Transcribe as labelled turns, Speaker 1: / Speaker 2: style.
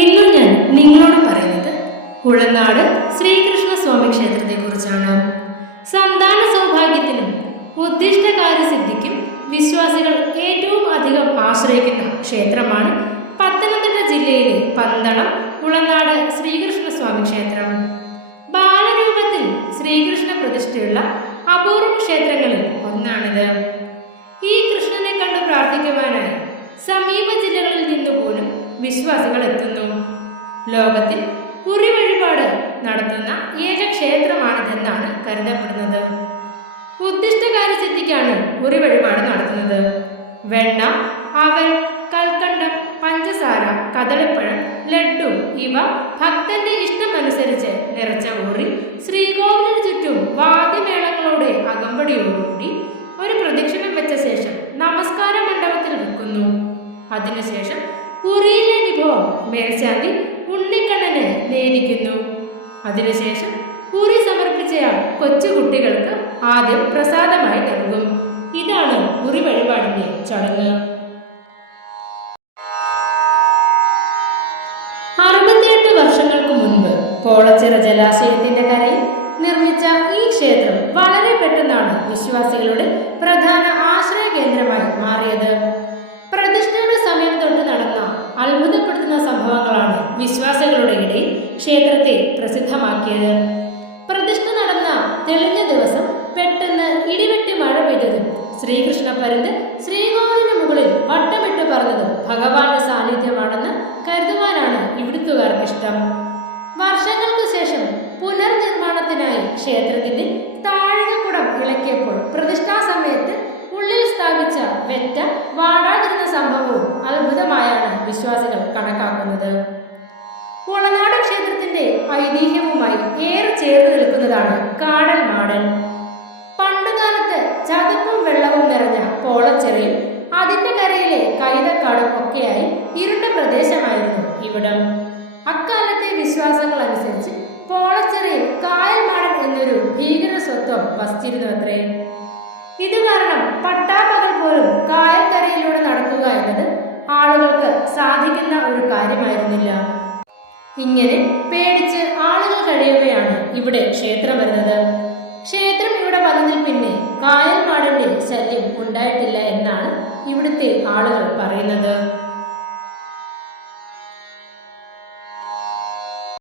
Speaker 1: ഇന്ന് ഞാൻ നിങ്ങളോട് പറയുന്നത് കുളനാട് ശ്രീകൃഷ്ണ സ്വാമി ക്ഷേത്രത്തെ കുറിച്ചാണ് സന്താന സൗഭാഗ്യത്തിനും ഉദ്ദിഷ്ട കാര്യസിദ്ധിക്കും വിശ്വാസികൾ ഏറ്റവും അധികം ആശ്രയിക്കുന്ന ക്ഷേത്രമാണ് പത്തനംതിട്ട ജില്ലയിലെ പന്തളം കുളനാട് ശ്രീകൃഷ്ണ സ്വാമി ക്ഷേത്രം. ബാലരൂപത്തിൽ ശ്രീകൃഷ്ണ പ്രതിഷ്ഠയുള്ള അപൂർവ ക്ഷേത്രങ്ങളിൽ ഒന്നാണിത്. ഈ കൃഷ്ണനെ കണ്ട് പ്രാർത്ഥിക്കുവാനായി സമീപ ജില്ലകളിൽ നിന്ന് വിശ്വാസികൾ എത്തുന്നു ലോകത്തിൽ കുറി വഴിപാട് നടത്തുന്ന ഏക ക്ഷേത്രമാണിതെന്നാണ് കരുതപ്പെടുന്നത്. ഉദ്ദിഷ്ടകാര്യസിദ്ധിക്കാണ് കുറി വഴിപാട് നടത്തുന്നത്. വെണ്ണ അവൽ കൽക്കണ്ടം പഞ്ചസാര കദളിപ്പഴം ലഡ്ഡു ഇവ ഭക്തന്റെ ഇഷ്ടമനുസരിച്ച് നിറച്ച ഊറി ശ്രീകോവിലിന് ചുറ്റും വാദ്യമേളങ്ങളോടെ അകമ്പടിയോടുകൂടി ഒരു പ്രദക്ഷിണം വെച്ച ശേഷം നമസ്കാര മണ്ഡപത്തിൽ വെക്കുന്നു. അതിനുശേഷം ഉറിയിലെ വിഭവം മേൽശാന്തി ഉണ്ണിക്കണ്ണന് നേരിക്കുന്നു. അതിനുശേഷം ഉറി സമർപ്പിച്ചയാൾ കൊച്ചുകുട്ടികൾക്ക് ആദ്യം പ്രസാദമായി നൽകും. ഇതാണ് ഉറി വഴിപാടിന്റെ ചടങ്ങ്. അറുപത്തിയെട്ട് വർഷങ്ങൾക്ക് മുൻപ് പോളച്ചിറ ജലാശയത്തിന്റെ കരയിൽ നിർമ്മിച്ച ഈ ക്ഷേത്രം വളരെ പെട്ടെന്നാണ് വിശ്വാസികളുടെ പ്രധാന ആശ്രയ കേന്ദ്രമായി മാറിയത്. അത്ഭുതപ്പെടുത്തുന്ന സംഭവങ്ങളാണ് വിശ്വാസികളുടെ ഇടയിൽ ക്ഷേത്രത്തെ പ്രസിദ്ധമാക്കിയത്. പ്രതിഷ്ഠ നടന്ന തെളിഞ്ഞ ദിവസം പെട്ടെന്ന് ഇടിവെട്ടി മഴ പെയ്തതും ശ്രീകൃഷ്ണ പരുന്ത് ശ്രീകോവിലിന് മുകളിൽ വട്ടമിട്ട് പറഞ്ഞതും ഭഗവാന്റെ സാന്നിധ്യമാണെന്ന് കരുതുവാനാണ് ഇവിടുത്തുകാർക്ക് ഇഷ്ടം വർഷങ്ങൾക്ക് ശേഷം പുനർനിർമ്മാണത്തിനായി ക്ഷേത്രത്തിന്റെ വിശ്വാസികൾ കണക്കാക്കുന്നത്. കുളനാട് ക്ഷേത്രത്തിന്റെ ഐതിഹ്യവുമായി ഏറെ ചേർന്ന് നിൽക്കുന്നതാണ് കാടൽ മാടൻ പണ്ടുകാലത്ത് ചതുപ്പും വെള്ളവും നിറഞ്ഞ പോളച്ചെറിയും അതിന്റെ കരയിലെ കൈതക്കാടും ഒക്കെയായി ഇരുണ്ട പ്രദേശമായിരുന്നു ഇവിടം. അക്കാലത്തെ വിശ്വാസങ്ങൾ അനുസരിച്ച് പോളച്ചെറിയിൽ കായൽ മാടൻ എന്നൊരു ഭീകര സ്വത്വം വസിച്ചിരുന്നു അത്രേ ഇത് കാരണം പട്ടാപകൽ പോലും കായൽക്കരയിലൂടെ കാര്യമായിരുന്നില്ല. ഇങ്ങനെ പേടിച്ച് ആളുകൾ കഴിയവെയാണ് ഇവിടെ ക്ഷേത്രം വരുന്നത് ക്ഷേത്രം ഇവിടെ വന്നതിൽ പിന്നെ കായൽമാടന്റെ ശല്യം ഉണ്ടായിട്ടില്ല എന്നാണ് ഇവിടുത്തെ ആളുകൾ പറയുന്നത്.